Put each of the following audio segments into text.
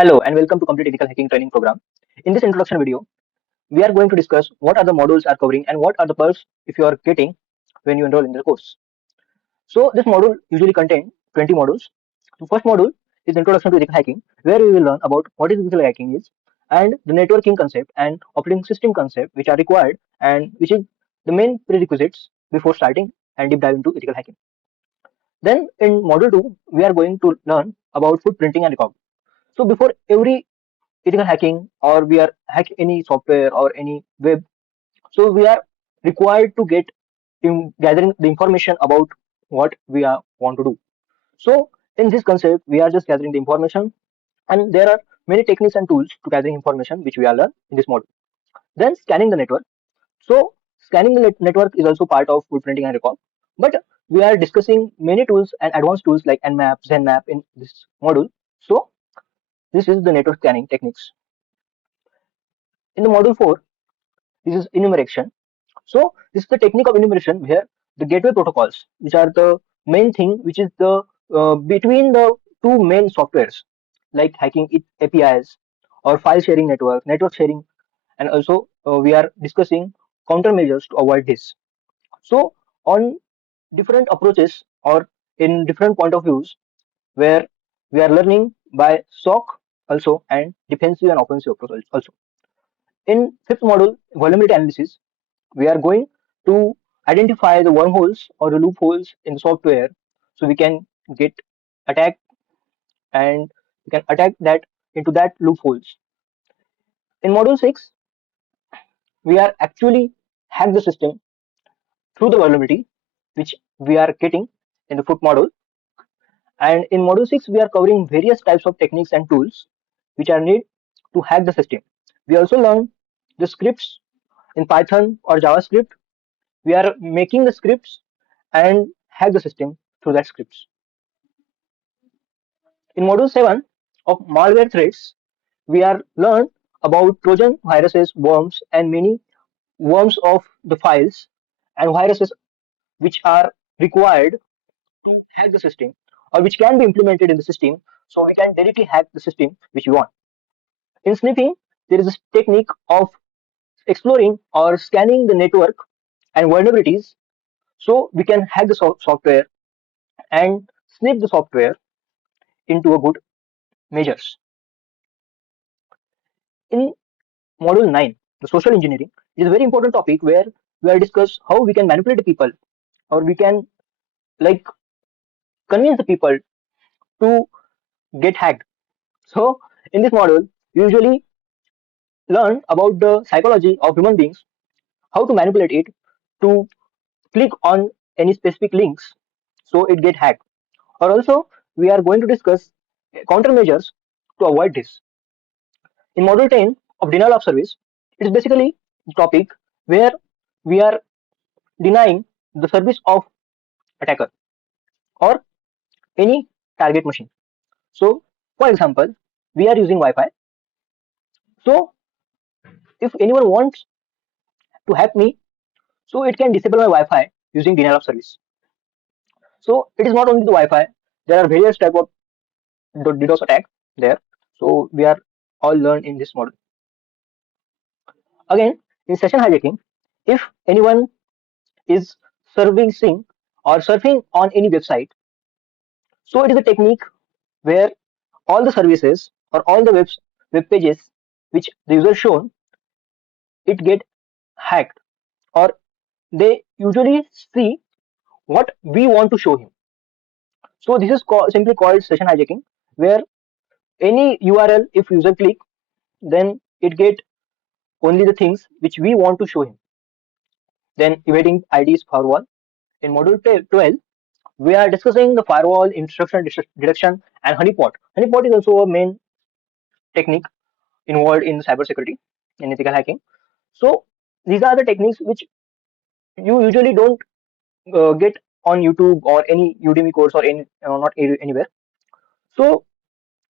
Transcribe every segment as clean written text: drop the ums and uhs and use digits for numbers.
Hello and welcome to Complete Ethical Hacking Training Program. In this introduction video, we are going to discuss what are the modules are covering and what are the perks if you are getting when you enroll in the course. So this module usually contain 20 modules. The first module is Introduction to Ethical Hacking, where we will learn about what is ethical hacking is and the networking concept and operating system concept which are required and which is the main prerequisites before starting and deep dive into ethical hacking. Then in module 2, we are going to learn about footprinting and recog. So before every ethical hacking or we are hack any software or any web, so we are required to get in gathering the information about what we are want to do. So in this concept we are just gathering the information, and there are many techniques and tools to gathering information which we are learn in this module. Then scanning the network. So scanning the network is also part of footprinting and recall, but we are discussing many tools and advanced tools like nmap zenmap in this module. So this is the network scanning techniques. In the module 4, this is enumeration. So this is the technique of enumeration where the gateway protocols, which are the main thing, which is the between the two main softwares, like hacking it APIs or file sharing network sharing, and also we are discussing countermeasures to avoid this. So on different approaches or in different point of views, where we are learning by SOC also and defensive and offensive approach also. In fifth module, vulnerability analysis, we are going to identify the wormholes or the loopholes in the software so we can get attacked and we can attack that into that loopholes. In module 6, we are actually hack the system through the vulnerability which we are getting in the fourth module. And in module 6, we are covering various types of techniques and tools which are needed to hack the system. We also learn the scripts in Python or JavaScript. We are making the scripts and hack the system through that scripts. In module 7 of malware threats, we are learned about Trojan viruses, worms, and many worms of the files and viruses which are required to hack the system or which can be implemented in the system so we can directly hack the system which we want. In sniffing, there is a technique of exploring or scanning the network and vulnerabilities so we can hack the software and sniff the software into a good measures. In module 9, the social engineering is a very important topic where we are discuss how we can manipulate the people or we can like convince the people to get hacked. So in this module, we usually learn about the psychology of human beings, how to manipulate it to click on any specific links so it get hacked. Or also we are going to discuss countermeasures to avoid this. In module 10 of denial of service, it is basically the topic where we are denying the service of attacker or any target machine. So for example, we are using Wi-Fi. So if anyone wants to hack me, so it can disable my Wi-Fi using denial of service. So it is not only the Wi-Fi, there are various type of DDoS attack there. So we are all learned in this model. Again, in session hijacking, if anyone is servicing or surfing on any website, so it is a technique where all the services or all the web pages which the user shown, it get hacked or they usually see what we want to show him. So this is simply called session hijacking, where any URL if user click, then it get only the things which we want to show him. Then evading IDs firewall. In module 12, we are discussing the firewall instruction detection and honeypot. Honeypot is also a main technique involved in cybersecurity in ethical hacking. So these are the techniques which you usually don't get on YouTube or any Udemy course or any not anywhere. So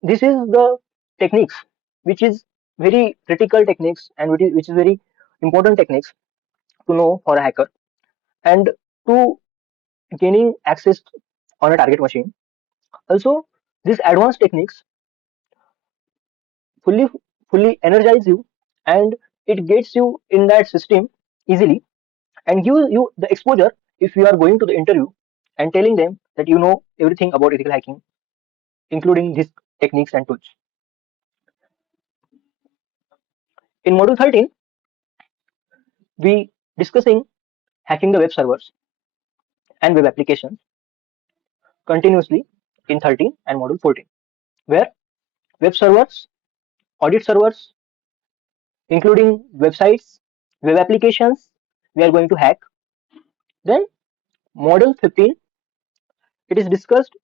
this is the techniques which is very critical techniques and which is very important techniques to know for a hacker and to gaining access on a target machine. Also, these advanced techniques fully fully energize you, and it gets you in that system easily, and gives you the exposure if you are going to the interview and telling them that you know everything about ethical hacking, including these techniques and tools. In module 13, we discussing hacking the web servers and web applications continuously in 13 and module 14, where web servers, audit servers, including websites, web applications, we are going to hack. Then module 15, it is discussed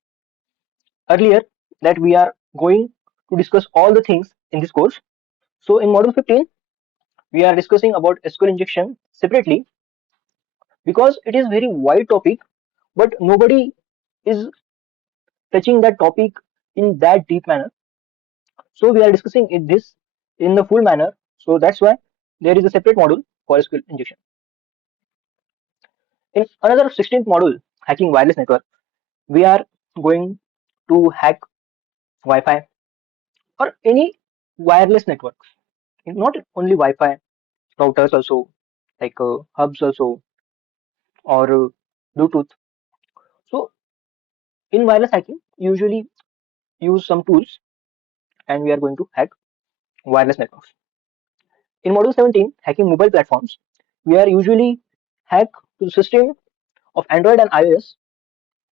earlier that we are going to discuss all the things in this course. So in module 15, we are discussing about SQL injection separately because it is very wide topic, but nobody is touching that topic in that deep manner. So we are discussing this in the full manner. So that's why there is a separate module for SQL injection. In another 16th module, hacking wireless network, we are going to hack Wi-Fi or any wireless networks. Not only Wi-Fi, routers also, like hubs also, or Bluetooth. So in wireless hacking, usually use some tools, and we are going to hack wireless networks. In module 17, hacking mobile platforms, we are usually hack to the system of Android and iOS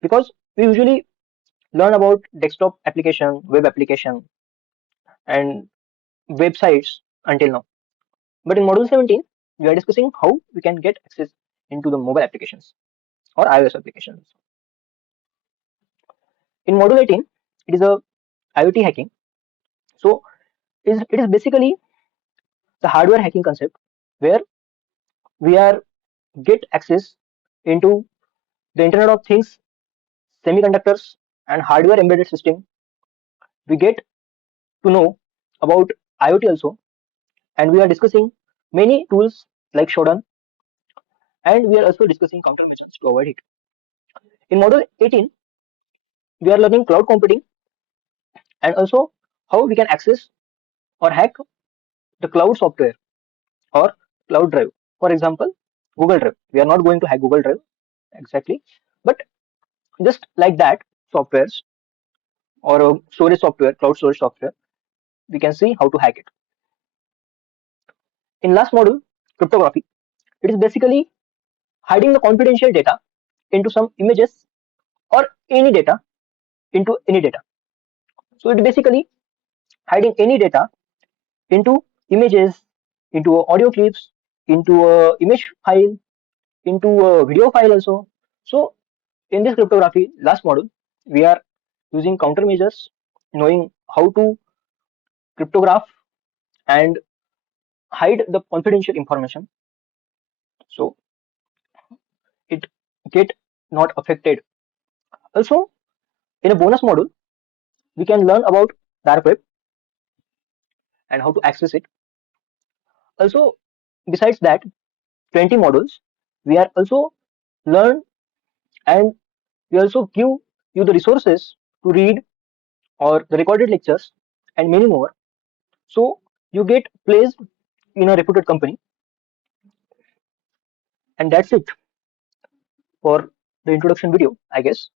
because we usually learn about desktop application, web application, and websites until now. But in module 17, we are discussing how we can get access into the mobile applications or iOS applications. In module 18, it is a IoT hacking. So it is basically the hardware hacking concept where we are get access into the Internet of Things, semiconductors, and hardware embedded system. We get to know about IoT also, and we are discussing many tools like Shodan, and we are also discussing countermeasures to avoid it. In module 18, we are learning cloud computing and also how we can access or hack the cloud software or cloud drive. For example, Google Drive. We are not going to hack Google Drive exactly, but just like that, softwares or storage software, cloud storage software, we can see how to hack it. In last module, cryptography, it is basically hiding the confidential data into some images or any data into any data. So it basically hiding any data into images, into audio clips, into a image file, into a video file also. So in this cryptography last module, we are using countermeasures, knowing how to cryptograph and hide the confidential information, so it get not affected. Also, in a bonus module, we can learn about dark web and how to access it. Also, besides that, 20 modules, we are also learn, and we also give you the resources to read or the recorded lectures and many more. So you get placed in a reputed company, and that's it for the introduction video, I guess.